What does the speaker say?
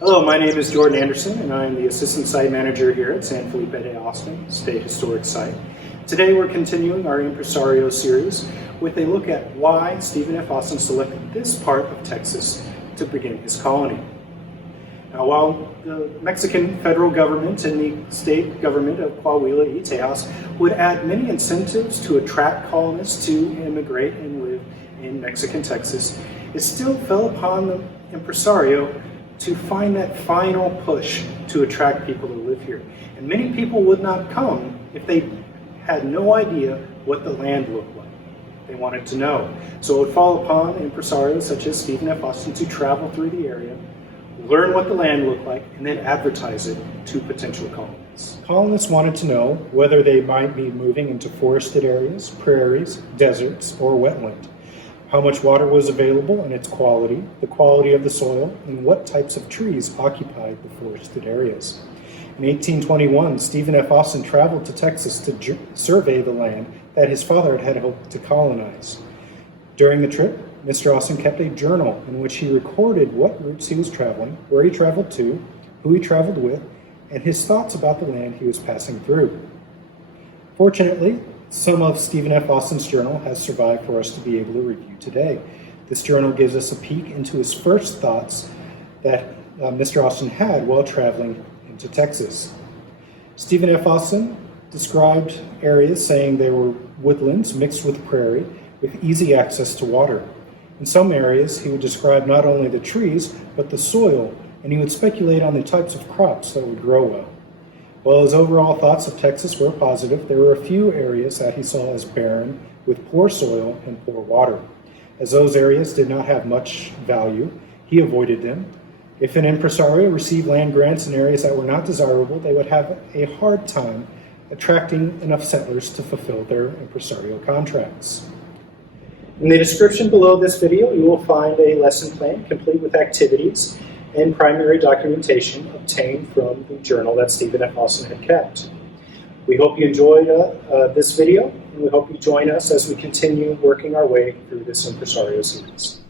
Hello, my name is Jordan Anderson, and I'm the Assistant Site Manager here at San Felipe de Austin State Historic Site. Today we're continuing our Empresario Series with a look at why Stephen F. Austin selected this part of Texas to begin his colony. Now, while the Mexican federal government and the state government of Coahuila y Tejas would add many incentives to attract colonists to immigrate and live in Mexican Texas, it still fell upon the impresario to find that final push to attract people to live here. And many people would not come if they had no idea what the land looked like. They wanted to know. So it would fall upon impresarios such as Stephen F. Austin to travel through the area, learn what the land looked like, and then advertise it to potential colonists. Colonists wanted to know whether they might be moving into forested areas, prairies, deserts, or wetland, how much water was available and its quality, the quality of the soil, and what types of trees occupied the forested areas. In 1821, Stephen F. Austin traveled to Texas to survey the land that his father had hoped to colonize. During the trip, Mr. Austin kept a journal in which he recorded what routes he was traveling, where he traveled to, who he traveled with, and his thoughts about the land he was passing through. Fortunately, some of Stephen F. Austin's journal has survived for us to be able to review today. This journal gives us a peek into his first thoughts that Mr. Austin had while traveling into Texas. Stephen F. Austin described areas saying they were woodlands mixed with prairie with easy access to water. In some areas, he would describe not only the trees, but the soil, and he would speculate on the types of crops that would grow well. While his overall thoughts of Texas were positive, there were a few areas that he saw as barren, with poor soil and poor water. As those areas did not have much value, he avoided them. If an impresario received land grants in areas that were not desirable, they would have a hard time attracting enough settlers to fulfill their impresario contracts. In the description below this video, you will find a lesson plan complete with activities and primary documentation obtained from the journal that Stephen F. Austin had kept. We hope you enjoyed this video, and we hope you join us as we continue working our way through this Empresario series.